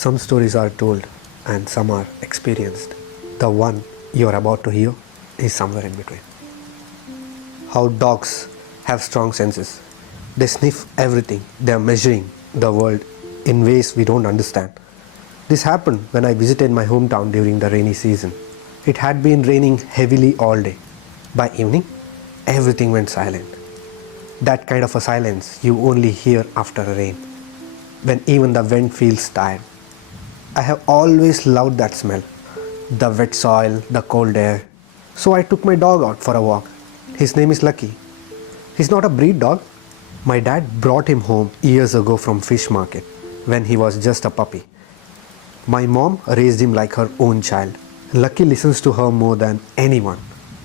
Some stories are told and some are experienced. The one you are about to hear is somewhere in between. How dogs have strong senses. They sniff everything. They are measuring the world in ways we don't understand. This happened when I visited my hometown during the rainy season. It had been raining heavily all day. By evening, everything went silent. That kind of a silence you only hear after a rain, when even the wind feels tired. I have always loved that smell, the wet soil, the cold air. So I took my dog out for a walk. His name is Lucky. He's not a breed dog. My dad brought him home years ago from fish market when he was just a puppy. My mom raised him like her own child. Lucky listens to her more than anyone.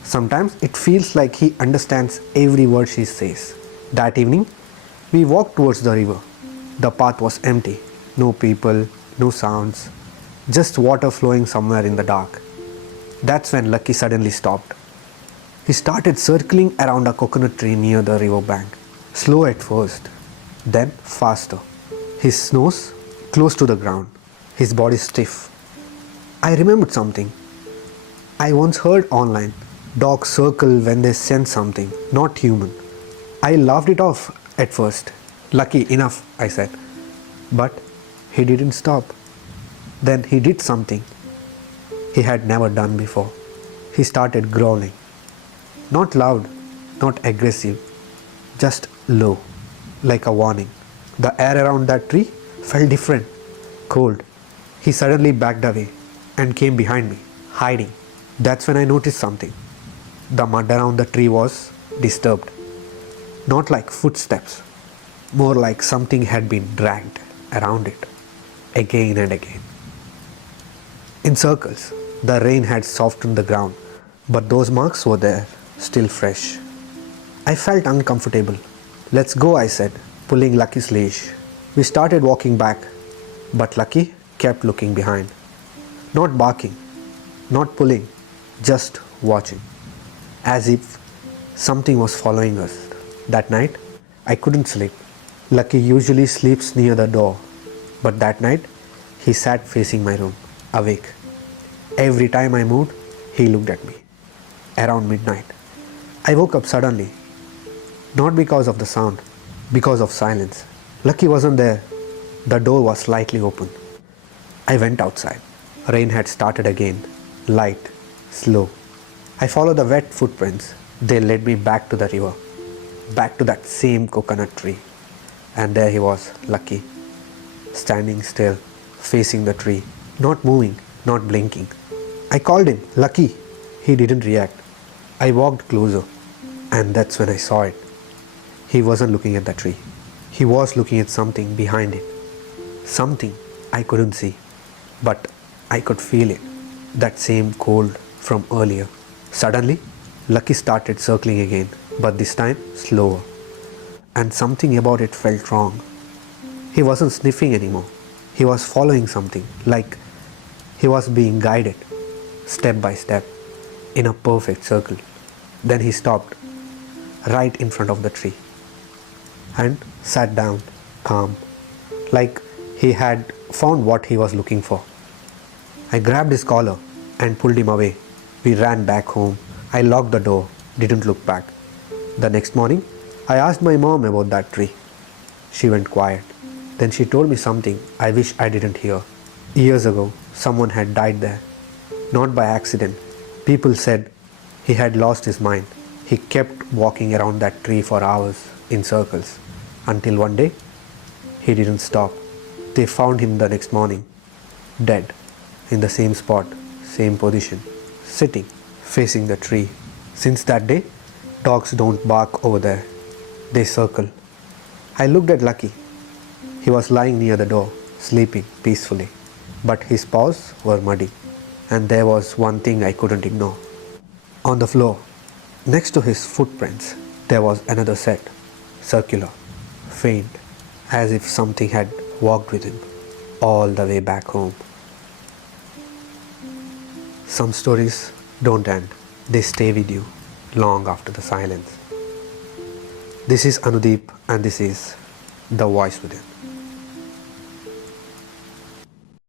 Sometimes it feels like he understands every word she says. That evening, we walked towards the river. The path was empty. No people, no sounds, just water flowing somewhere in the dark. That's when Lucky suddenly stopped. He started circling around a coconut tree near the river bank. Slow at first, then faster. His nose close to the ground, his body stiff. I remembered something I once heard online. Dogs circle when they sense something, not human. I laughed it off at first. Lucky, enough, I said. But he didn't stop. Then he did something he had never done before. He started growling. Not loud, not aggressive, just low, like a warning. The air around that tree felt different, cold. He suddenly backed away and came behind me, hiding. That's when I noticed something. The mud around the tree was disturbed. Not like footsteps, more like something had been dragged around it, again and again. In circles, the rain had softened the ground, but those marks were there, still fresh. I felt uncomfortable. Let's go, I said, pulling Lucky's leash. We started walking back, but Lucky kept looking behind. Not barking, not pulling, just watching, as if something was following us. That night, I couldn't sleep. Lucky usually sleeps near the door, but that night, he sat facing my room, awake. Every time I moved, he looked at me. Around midnight, I woke up suddenly, not because of the sound, because of silence. Lucky wasn't there. The door was slightly open. I went outside. Rain had started again, light, slow. I followed the wet footprints. They led me back to the river, back to that same coconut tree. And there he was, Lucky, standing still, facing the tree, not moving, not blinking. I called him, Lucky. He didn't react. I walked closer, and that's when I saw it. He wasn't looking at the tree. He was looking at something behind it. Something I couldn't see, but I could feel it. That same cold from earlier. Suddenly, Lucky started circling again, but this time slower. And something about it felt wrong. He wasn't sniffing anymore. He was following something, like he was being guided, step by step, in a perfect circle. Then he stopped, right in front of the tree, and sat down, calm, like he had found what he was looking for. I grabbed his collar and pulled him away. We ran back home. I locked the door, didn't look back. The next morning, I asked my mom about that tree. She went quiet. Then she told me something I wish I didn't hear. Years ago, someone had died there. Not by accident. People said he had lost his mind. He kept walking around that tree for hours in circles until one day he didn't stop. They found him the next morning, dead, in the same spot, same position, sitting, facing the tree. Since that day, dogs don't bark over there. They circle. I looked at Lucky. He was lying near the door, sleeping peacefully, but his paws were muddy, and there was one thing I couldn't ignore. On the floor, next to his footprints, there was another set, circular, faint, as if something had walked with him all the way back home. Some stories don't end. They stay with you long after the silence. This is Anudeep, and this is The Voice Within.